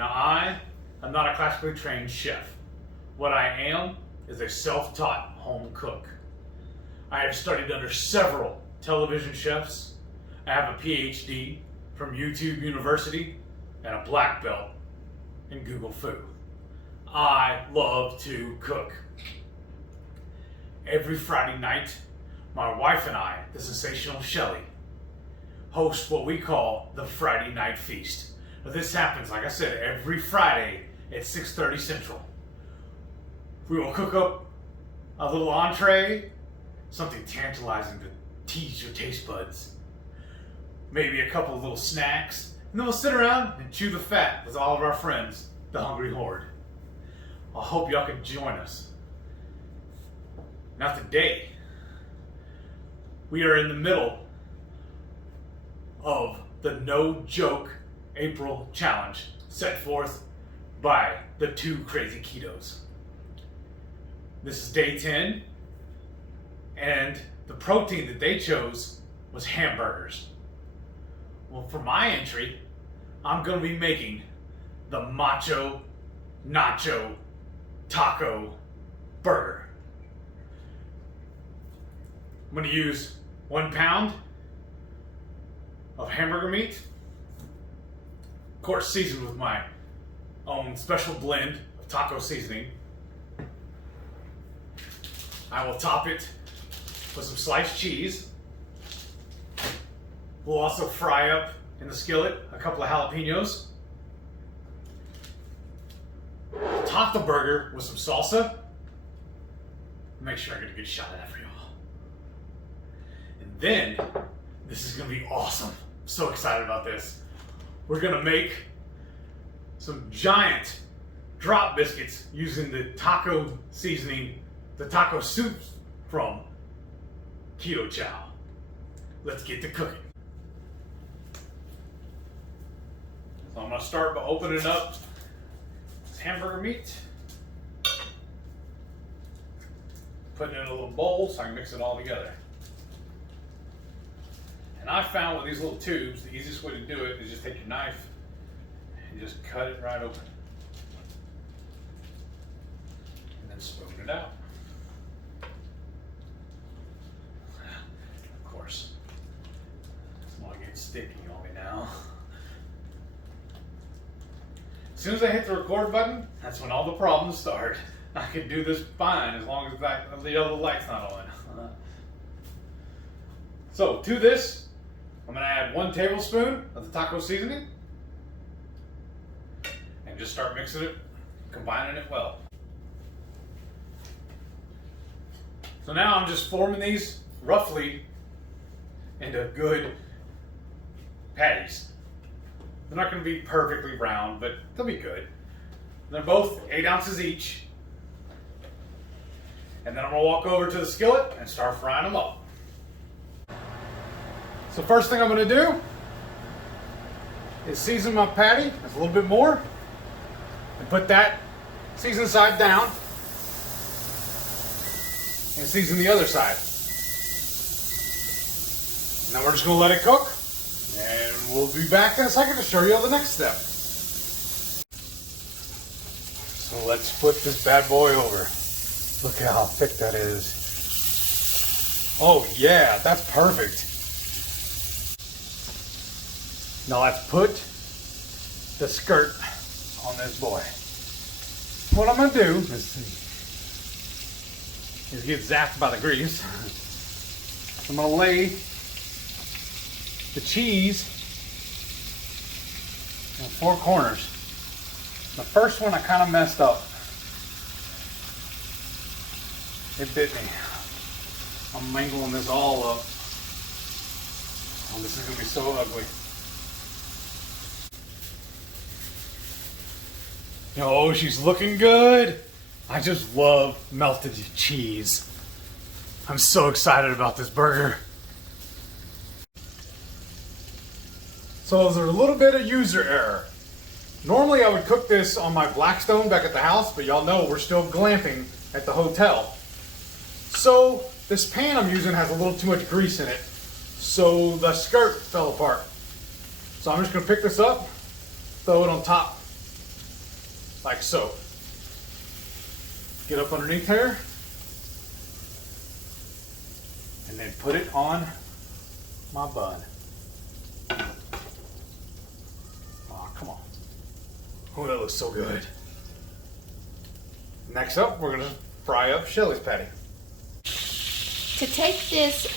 Now I am not a classically trained chef. What I am is a self-taught home cook. I have studied under several television chefs. I have a PhD from YouTube University and a black belt in Google Food. I love to cook. Every Friday night, my wife and I, the sensational Shelly, host what we call the Friday Night Feast. Now, this happens, like I said, every Friday at 6:30 Central. We will cook up a little entree, something tantalizing to tease your taste buds, maybe a couple of little snacks, and then we'll sit around and chew the fat with all of our friends, the Hungry Horde. I hope y'all can join us. Now today, we are in the middle of the No Joke April Challenge set forth by the two crazy ketos. This is day 10, and the protein that they chose was hamburgers. Well, for my entry, I'm going to be making the Macho Nacho Taco Burger. I'm going to use 1 pound of hamburger meat, of course seasoned with my own special blend of taco seasoning. I will top it with some sliced cheese. We'll also fry up in the skillet a couple of jalapenos. Top the burger with some salsa. Make sure I get a good shot of that for y'all. And then, this is gonna be awesome. I'm so excited about this. We're gonna make some giant drop biscuits using the taco seasoning, the taco soup from Keto Chow. Let's get to cooking. So I'm gonna start by opening up this hamburger meat, putting it in a little bowl so I can mix it all together. And I found with these little tubes, the easiest way to do it is just take your knife and just cut it right open. And then spoon it out. Of course, it's not getting sticky on me now. As soon as I hit the record button, that's when all the problems start. I can do this fine as long as the other light's not on. So to this, I'm going to add 1 tablespoon of the taco seasoning and just start mixing it, combining it well. So now I'm just forming these roughly into good patties. They're not going to be perfectly round, but they'll be good. They're both 8 ounces each. And then I'm going to walk over to the skillet and start frying them up. So first thing I'm going to do is season my patty just a little bit more and put that seasoned side down and season the other side. Now we're just going to let it cook and we'll be back in a second to show you the next step. So let's flip this bad boy over. Look at how thick that is. Oh yeah, that's perfect. Now let's put the skirt on this boy. What I'm going to do is get zapped by the grease. I'm going to lay the cheese in 4 corners. The first one I kind of messed up. It bit me. I'm mingling this all up. Oh, this is going to be so ugly. Oh, she's looking good. I just love melted cheese. I'm so excited about this burger. So there's a little bit of user error. Normally I would cook this on my Blackstone back at the house, but y'all know we're still glamping at the hotel. So this pan I'm using has a little too much grease in it, so the skirt fell apart. So I'm just going to pick this up, throw it on top like so. Get up underneath here, and then put it on my bun. Oh, come on. Oh, that looks so good. Next up, we're gonna fry up Shelly's patty. To take this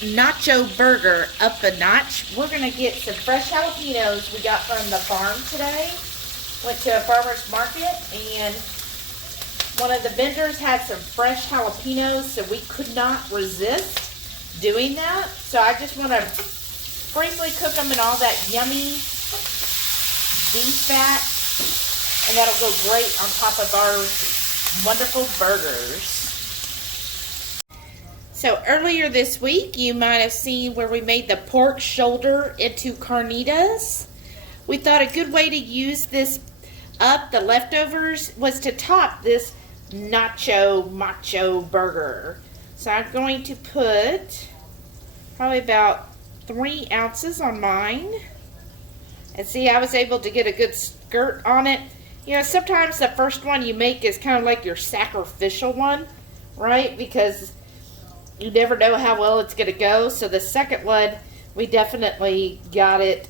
nacho burger up a notch, we're gonna get some fresh jalapenos we got from the farm today. Went to a farmer's market and one of the vendors had some fresh jalapenos, so we could not resist doing that. So I just want to briefly cook them in all that yummy beef fat, and that'll go great on top of our wonderful burgers. So earlier this week, you might have seen where we made the pork shoulder into carnitas. We thought a good way to use this up, the leftovers, was to top this macho burger. So I'm going to put probably about 3 ounces on mine. And see, I was able to get a good skirt on it. You know, sometimes the first one you make is kind of like your sacrificial one, right? Because you never know how well it's going to go. So the second one, we definitely got it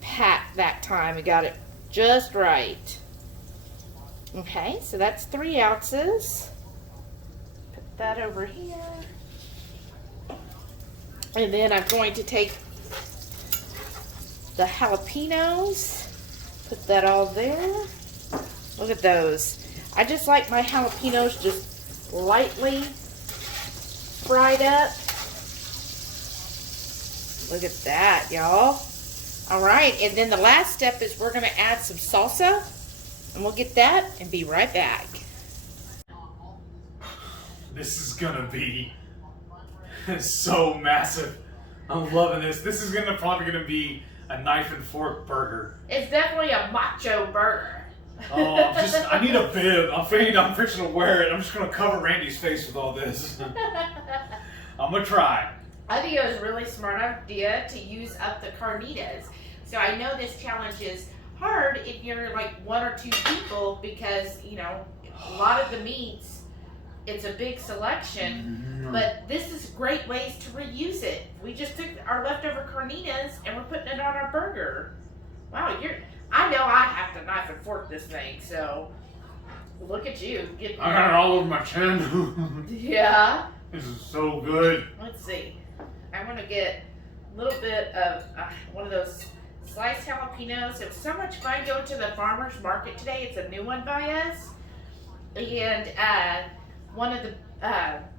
pat that time. We got it just right. Okay, so that's 3 ounces. Put that over here. And then I'm going to take the jalapenos, put that all there. Look at those. I just like my jalapenos just lightly fried up. Look at that, y'all. All right, and then the last step is we're going to add some salsa, and we'll get that and be right back. This is going to be so massive. I'm loving this. This is probably going to be a knife and fork burger. It's definitely a macho burger. Oh, I need a bib. I'm fixing to wear it. I'm just going to cover Randy's face with all this. I'm going to try. I think it was a really smart idea to use up the carnitas. So I know this challenge is hard if you're like 1 or 2 people because, you know, a lot of the meats, it's a big selection, but this is great ways to reuse it. We just took our leftover carnitas and we're putting it on our burger. Wow, I know I have to knife and fork this thing, so look at you. I got it all over my chin. Yeah. This is so good. Let's see. I want to get a little bit of one of those sliced jalapenos. It was so much fun going to the farmer's market today. It's a new one by us. And one of the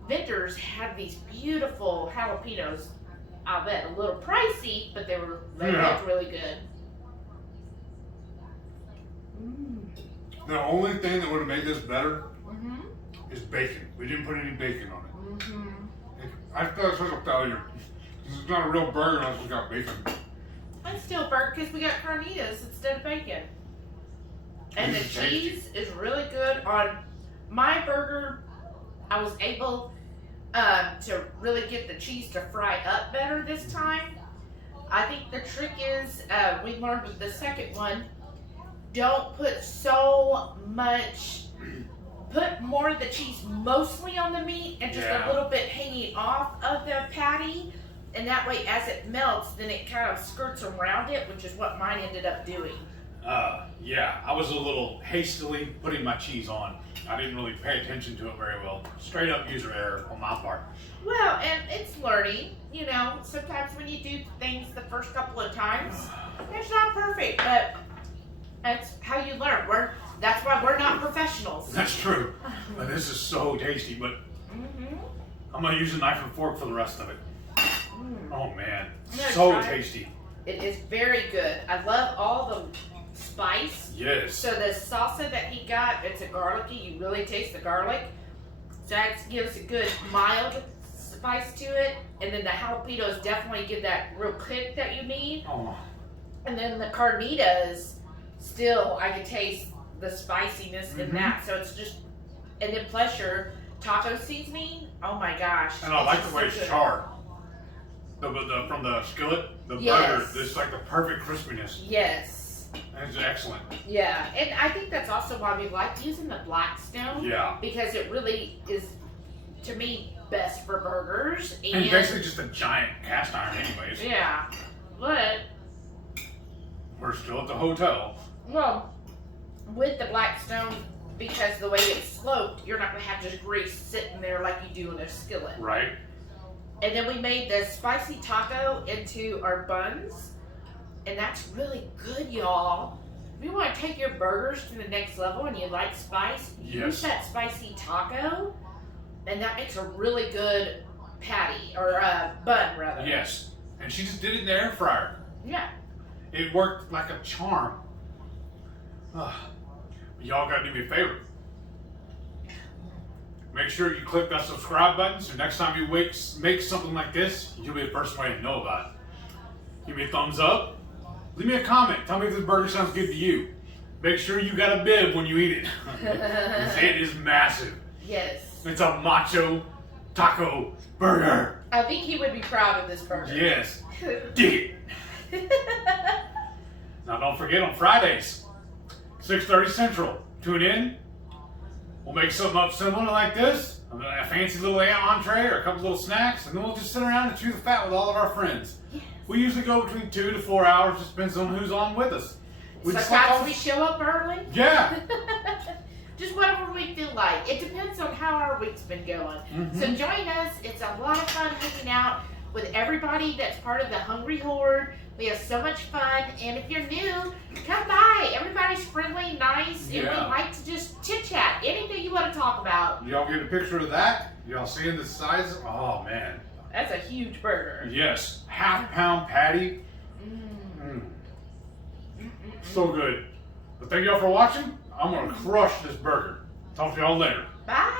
vendors had these beautiful jalapenos. I'll bet a little pricey, but they looked really good. The only thing that would have made this better is bacon. We didn't put any bacon on it. I thought it was a failure. It's not a real burger unless we got bacon. It's still burger because we got carnitas instead of bacon. And the cheese is really good on my burger. I was able to really get the cheese to fry up better this time. I think the trick is, we learned with the second one, don't put so much, put more of the cheese mostly on the meat and just a little bit hanging off of the patty. And that way, as it melts, then it kind of skirts around it, which is what mine ended up doing. Yeah, I was a little hastily putting my cheese on. I didn't really pay attention to it very well. Straight up user error on my part. Well, and it's learning. You know, sometimes when you do things the first couple of times, it's not perfect, but that's how you learn. That's why we're not professionals. That's true. But this is so tasty, but I'm going to use a knife and fork for the rest of it. Oh man, so tasty. It is very good. I love all the spice. Yes. So the salsa that he got, it's a garlicky. You really taste the garlic. So that gives a good mild spice to it. And then the jalapenos definitely give that real kick that you need. Oh. And then the carnitas, still I can taste the spiciness in that. So it's just, and then plus your taco seasoning. Oh my gosh. And I like the way it's charred. From the skillet, the butter, it's like the perfect crispiness. Yes. It's excellent. Yeah, and I think that's also why we like using the Blackstone. Yeah. Because it really is, to me, best for burgers. And basically just a giant cast iron anyways. Yeah, but We're still at the hotel. well, with the Blackstone, because the way it's sloped, you're not gonna have just grease sitting there like you do in a skillet. Right. And then we made the spicy taco into our buns, and that's really good, y'all. If you want to take your burgers to the next level and you like spice, use that spicy taco, and that makes a really good patty, or bun, rather. Yes. And she just did it in the air fryer. Yeah. It worked like a charm. Y'all gotta do me a favor. Make sure you click that subscribe button so next time you make something like this, you'll be the first one to know about it. Give me a thumbs up. Leave me a comment. Tell me if this burger sounds good to you. Make sure you got a bib when you eat it. 'Cause it is massive. Yes. It's a Macho Taco Burger. I think he would be proud of this burger. Yes. Dig it. Now don't forget on Fridays, 6:30 Central. Tune in. We'll make something up similar like this, a fancy little entree or a couple little snacks, and then we'll just sit around and chew the fat with all of our friends. Yes. We usually go between 2 to 4 hours, just depends on who's on with us. Sometimes we show up early. Yeah. Just whatever we feel like. It depends on how our week's been going. Mm-hmm. So join us. It's a lot of fun hanging out with everybody that's part of the Hungry Horde. We have so much fun. And if you're new, come by. Everybody's friendly, nice, and we like to just chit-chat. Anything you want to talk about. Y'all get a picture of that? Y'all seeing the size? Oh, man. That's a huge burger. Yes. Half-pound patty. So good. But thank y'all for watching. I'm going to crush this burger. Talk to y'all later. Bye.